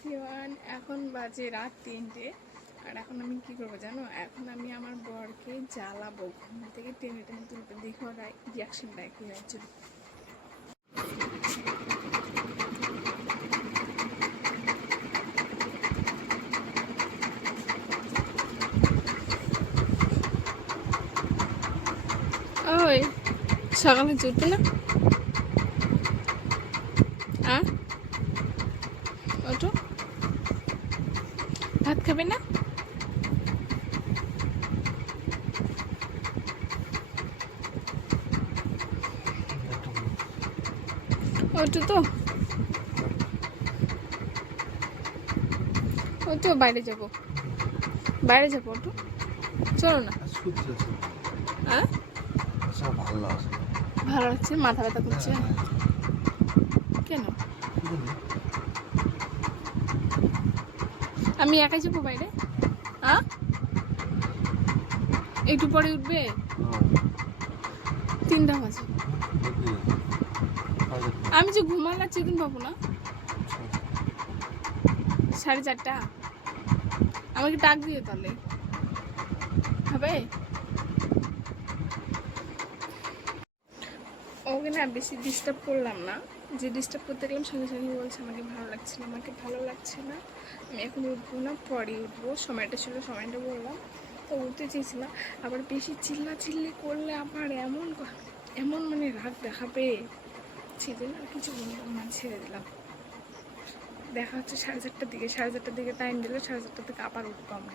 Everyone, এখন বাজে রাত 3টে। আর এখন আমি কি করবো জানো? এখন আমি আমার বরকে জ্বালাবো, ঘুম থেকে টেনে টেনে তুলবে। দেখো রিয়াকশনটা কি হয়েছিল। ওই সকালে চুটবে না? ওটো ভাত খাবে না? ওটো তো বাইরে যাবো, ওটো চলো না। ভালো লাগছে, মাথা ব্যথা করছে কেন? আমি একাই যাবো বাইরে। একটু পরে উঠবে, 3টা বাজে। আমি যে ঘুমালা চেতন পাবো না। 4:30 আমাকে ডাক দিয়ে তাহলে হবে। ওকে না বেশি ডিস্টার্ব করলাম না, যে ডিস্টার্ব করতে গেলাম সঙ্গে সঙ্গে বলছে আমাকে ভালো লাগছে না, আমি এখন উঠবো না, পরে উঠবো। সময়টা ছিল, সময়টা বললাম তো উঠতে চেয়েছি না। আবার বেশি চিল্লি করলে আবার এমন মানে রাগ দেখাবে, সেদিন আর কিছু বললাম না, ছেড়ে দিলাম। দেখা হচ্ছে 4:30টার দিকে টাইম দিলে 4:30 থেকে আবার উঠবো আমরা।